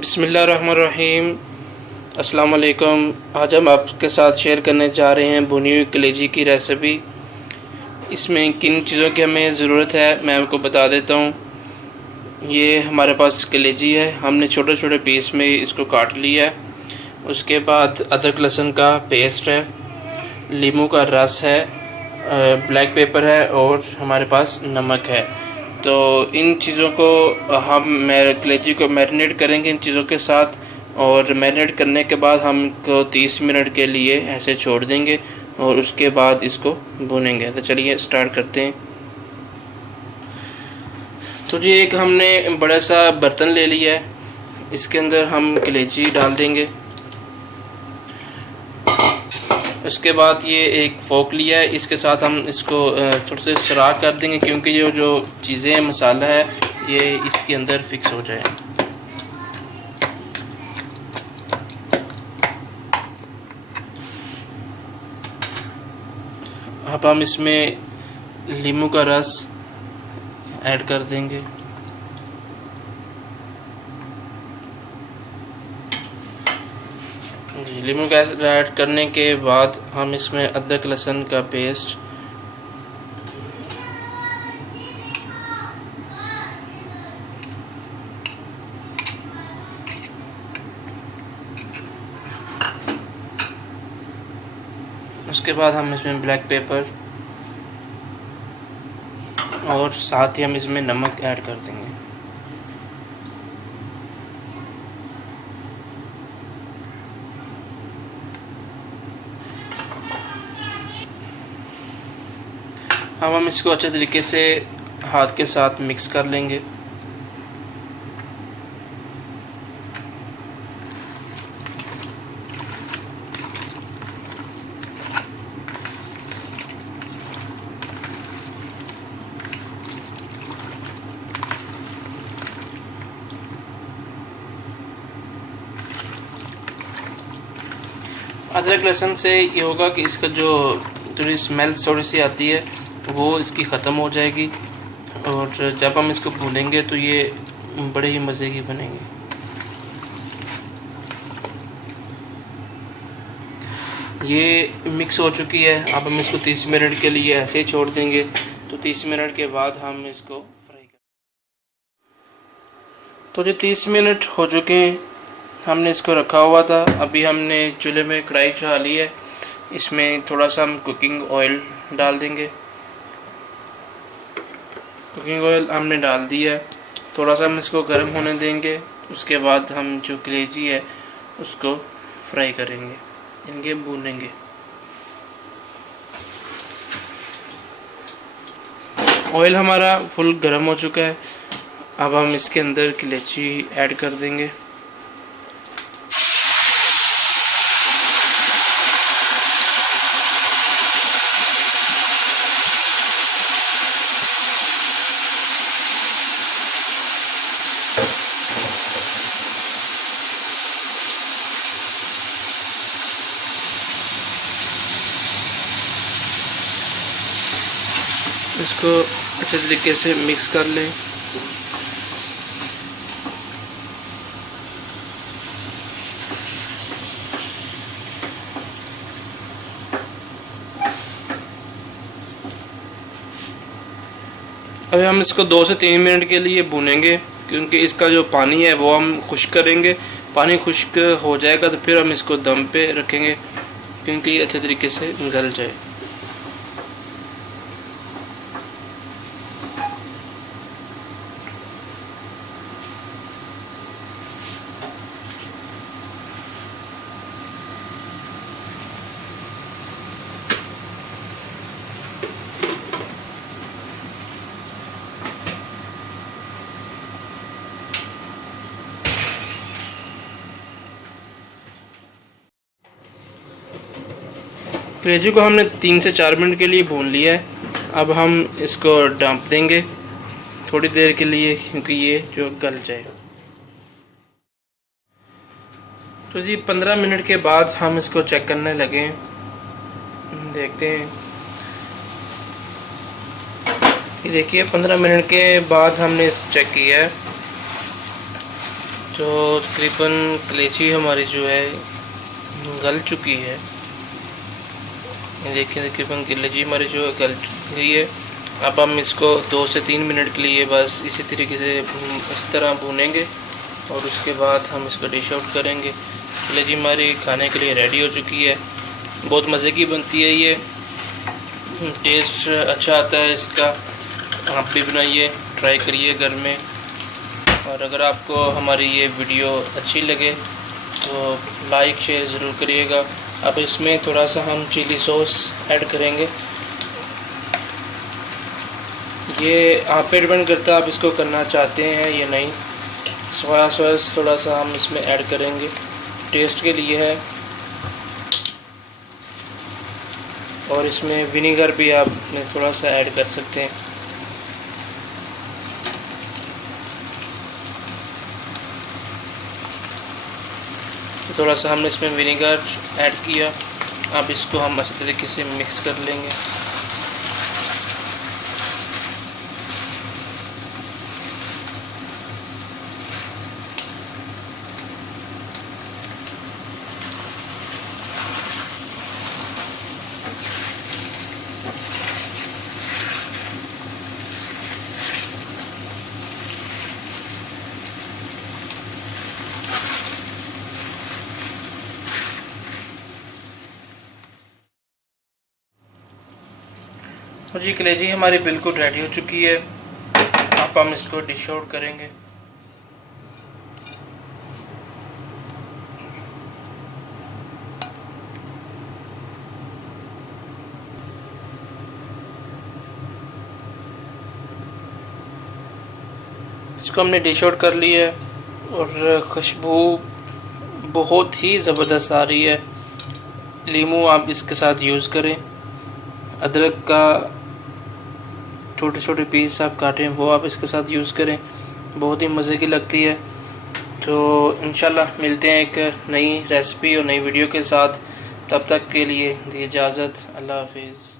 बिस्मिल्लाहिर्रहमानिर्रहीम। अस्सलाम वालेकुम। आज हम आपके साथ शेयर करने जा रहे हैं भुनी हुई कलेजी की रेसिपी। इसमें किन चीज़ों की हमें ज़रूरत है मैं आपको बता देता हूँ। ये हमारे पास कलेजी है, हमने छोटे छोटे पीस में इसको काट लिया है। उसके बाद अदरक लहसुन का पेस्ट है, नींबू का रस है, ब्लैक पेपर है और हमारे पास नमक है। तो इन चीज़ों को हम कलेजी को मैरिनेट करेंगे इन चीज़ों के साथ, और मैरिनेट करने के बाद हम इसको 30 मिनट के लिए ऐसे छोड़ देंगे और उसके बाद इसको भूनेंगे। तो चलिए स्टार्ट करते हैं। तो जी एक हमने बड़ा सा बर्तन ले लिया है, इसके अंदर हम कलेजी डाल देंगे। उसके बाद ये एक फोक लिया है, इसके साथ हम इसको थोड़े से सुराख कर देंगे क्योंकि ये जो चीज़ें हैं मसाला है ये इसके अंदर फिक्स हो जाए। अब हम इसमें नींबू का रस ऐड कर देंगे। नींबू का रस ऐड करने के बाद हम इसमें अदरक लहसुन का पेस्ट, उसके बाद हम इसमें ब्लैक पेपर और साथ ही हम इसमें नमक ऐड कर देंगे। अब हम इसको अच्छे तरीके से हाथ के साथ मिक्स कर लेंगे। अदरक लहसुन से ये होगा कि इसका जो थोड़ी स्मेल थोड़ी सी आती है वो इसकी ख़त्म हो जाएगी, और जब हम इसको भूनेंगे तो ये बड़े ही मज़े की बनेंगे। ये मिक्स हो चुकी है, अब हम इसको 30 मिनट के लिए ऐसे ही छोड़ देंगे। तो 30 मिनट के बाद हम इसको फ्राई कर, तो जो 30 मिनट हो चुके हैं, हमने इसको रखा हुआ था। अभी हमने चूल्हे में कढ़ाई चढ़ा ली है, इसमें थोड़ा सा हम कुकिंग ऑयल डाल देंगे। कुकिंग ऑयल हमने डाल दिया है, थोड़ा सा हम इसको गर्म होने देंगे। उसके बाद हम जो कलेजी है उसको फ्राई करेंगे, इनके भूनेंगे। ऑयल हमारा फुल गर्म हो चुका है, अब हम इसके अंदर कलेजी ऐड कर देंगे। इसको अच्छे तरीके से मिक्स कर लें। अभी हम इसको 2 से 3 मिनट के लिए भूनेंगे क्योंकि इसका जो पानी है वो हम खुश्क करेंगे। पानी खुश्क हो जाएगा तो फिर हम इसको दम पे रखेंगे क्योंकि ये अच्छे तरीके से गल जाए। कलेजी को हमने 3 से 4 मिनट के लिए भून लिया है। अब हम इसको ढक देंगे थोड़ी देर के लिए क्योंकि ये जो गल जाए। तो जी 15 मिनट के बाद हम इसको चेक करने लगे, देखते हैं। ये देखिए 15 मिनट के बाद हमने चेक किया है तो तकरीबन कलेजी हमारी जो है गल चुकी है। ये देखिए तकरीबन कलेजी हमारी जो है गल गई है। अब हम इसको 2 से 3 मिनट के लिए बस इसी तरीके से इस तरह भूनेंगे और उसके बाद हम इसको डिश आउट करेंगे। कलेजी हमारी खाने के लिए रेडी हो चुकी है। बहुत मज़े की बनती है ये, टेस्ट अच्छा आता है इसका। आप भी बनाइए, ट्राई करिए घर में। और अगर आपको हमारी ये वीडियो अच्छी लगे तो लाइक शेयर ज़रूर करिएगा। अब इसमें थोड़ा सा हम चिली सॉस ऐड करेंगे। ये आप पे डिपेंड करता है आप इसको करना चाहते हैं या नहीं। सोया सॉस थोड़ा सा हम इसमें ऐड करेंगे, टेस्ट के लिए है। और इसमें विनेगर भी आप थोड़ा सा ऐड कर सकते हैं। थोड़ा सा हमने इसमें विनेगर ऐड किया। अब इसको हम अच्छे तरीके से मिक्स कर लेंगे। और जी कलेजी हमारी बिल्कुल रेडी हो चुकी है। अब हम इसको डिश आउट करेंगे। इसको हमने डिश आउट कर लिया है और खुशबू बहुत ही ज़बरदस्त आ रही है। लीमू आप इसके साथ यूज़ करें, अदरक का छोटे छोटे पीस आप काटें वो आप इसके साथ यूज़ करें, बहुत ही मज़े की लगती है। तो इंशाल्लाह मिलते हैं एक नई रेसिपी और नई वीडियो के साथ। तब तक के लिए दी इजाज़त। अल्लाह हाफिज़।